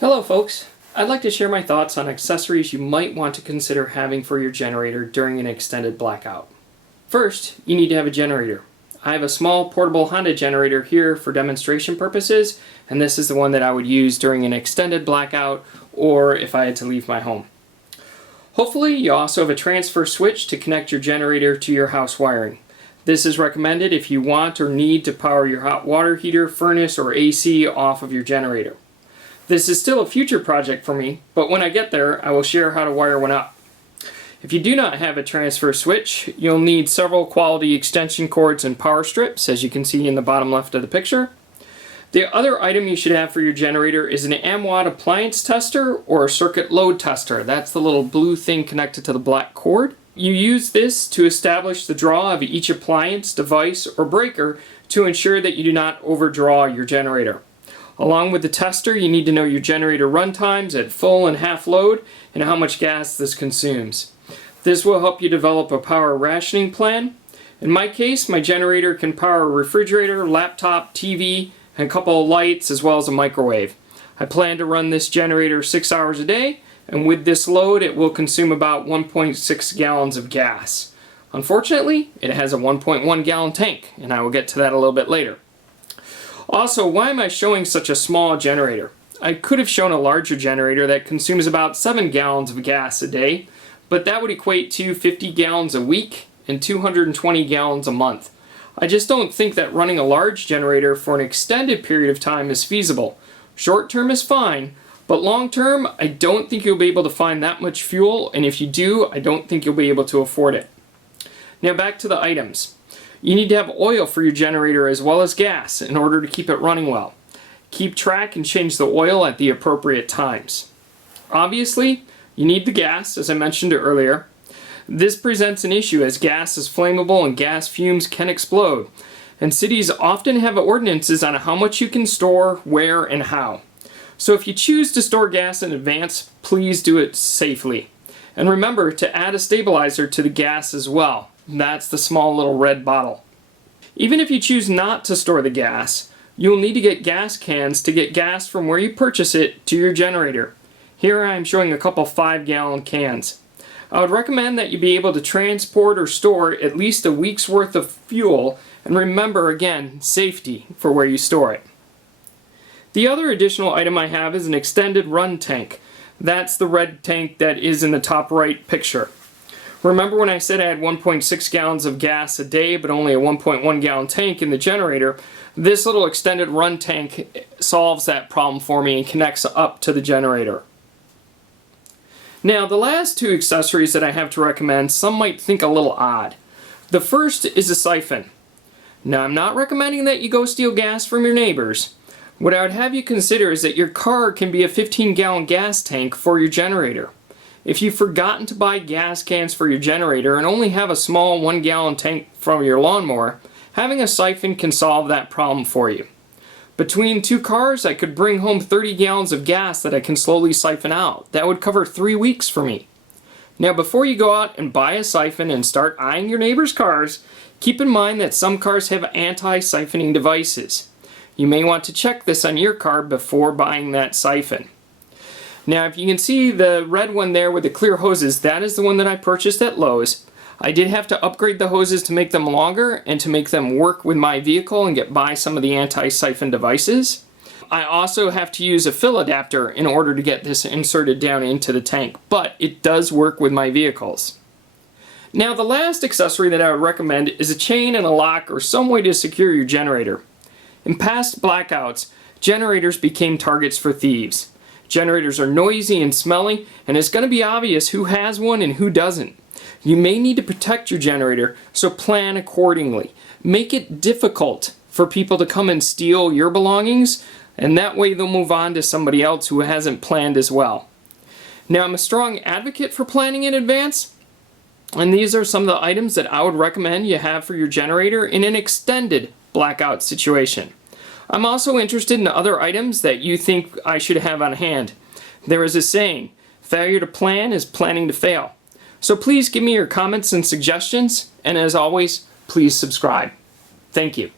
Hello folks, I'd like to share my thoughts on accessories you might want to consider having for your generator during an extended blackout. First, you need to have a generator. I have a small portable Honda generator here for demonstration purposes, and this is the one that I would use during an extended blackout or if I had to leave my home. Hopefully you also have a transfer switch to connect your generator to your house wiring. This is recommended if you want or need to power your hot water heater, furnace, or AC off of your generator. This is still a future project for me, but when I get there, I will share how to wire one up. If you do not have a transfer switch, you'll need several quality extension cords and power strips, as you can see in the bottom left of the picture. The other item you should have for your generator is an MWatt appliance tester or a circuit load tester. That's the little blue thing connected to the black cord. You use this to establish the draw of each appliance, device, or breaker to ensure that you do not overdraw your generator. Along with the tester, you need to know your generator run times at full and half load and how much gas this consumes. This will help you develop a power rationing plan. In my case, my generator can power a refrigerator, laptop, TV, and a couple of lights as well as a microwave. I plan to run this generator 6 hours a day, and with this load it will consume about 1.6 gallons of gas. Unfortunately, it has a 1.1 gallon tank, and I will get to that a little bit later. Also, why am I showing such a small generator? I could have shown a larger generator that consumes about 7 gallons of gas a day, but that would equate to 50 gallons a week and 220 gallons a month. I just don't think that running a large generator for an extended period of time is feasible. Short term is fine, but long term, I don't think you'll be able to find that much fuel, and if you do, I don't think you'll be able to afford it. Now back to the items. You need to have oil for your generator as well as gas in order to keep it running well. Keep track and change the oil at the appropriate times. Obviously, you need the gas, as I mentioned earlier. This presents an issue as gas is flammable and gas fumes can explode. And cities often have ordinances on how much you can store, where, and how. So if you choose to store gas in advance, please do it safely. And remember to add a stabilizer to the gas as well. That's the small little red bottle. Even if you choose not to store the gas, you'll need to get gas cans to get gas from where you purchase it to your generator. Here I am showing a couple 5-gallon cans. I would recommend that you be able to transport or store at least a week's worth of fuel, and remember again, safety for where you store it. The other additional item I have is an extended run tank. That's the red tank that is in the top right picture. Remember when I said I had 1.6 gallons of gas a day but only a 1.1 gallon tank in the generator? This little extended run tank solves that problem for me and connects up to the generator. Now the last two accessories that I have to recommend, some might think a little odd. The first is a siphon. Now I'm not recommending that you go steal gas from your neighbors. What I would have you consider is that your car can be a 15-gallon gas tank for your generator. If you've forgotten to buy gas cans for your generator and only have a small 1-gallon tank from your lawnmower, having a siphon can solve that problem for you. Between two cars, I could bring home 30 gallons of gas that I can slowly siphon out. That would cover 3 weeks for me. Now before you go out and buy a siphon and start eyeing your neighbor's cars, keep in mind that some cars have anti-siphoning devices. You may want to check this on your car before buying that siphon. Now if you can see the red one there with the clear hoses, that is the one that I purchased at Lowe's. I did have to upgrade the hoses to make them longer and to make them work with my vehicle and get by some of the anti-siphon devices. I also have to use a fill adapter in order to get this inserted down into the tank, but it does work with my vehicles. Now the last accessory that I would recommend is a chain and a lock or some way to secure your generator. In past blackouts, generators became targets for thieves. Generators are noisy and smelly, and it's going to be obvious who has one and who doesn't. You may need to protect your generator, so plan accordingly. Make it difficult for people to come and steal your belongings, and that way they'll move on to somebody else who hasn't planned as well. Now I'm a strong advocate for planning in advance, and these are some of the items that I would recommend you have for your generator in an extended blackout situation. I'm also interested in other items that you think I should have on hand. There is a saying, failure to plan is planning to fail. So please give me your comments and suggestions, and as always, please subscribe. Thank you.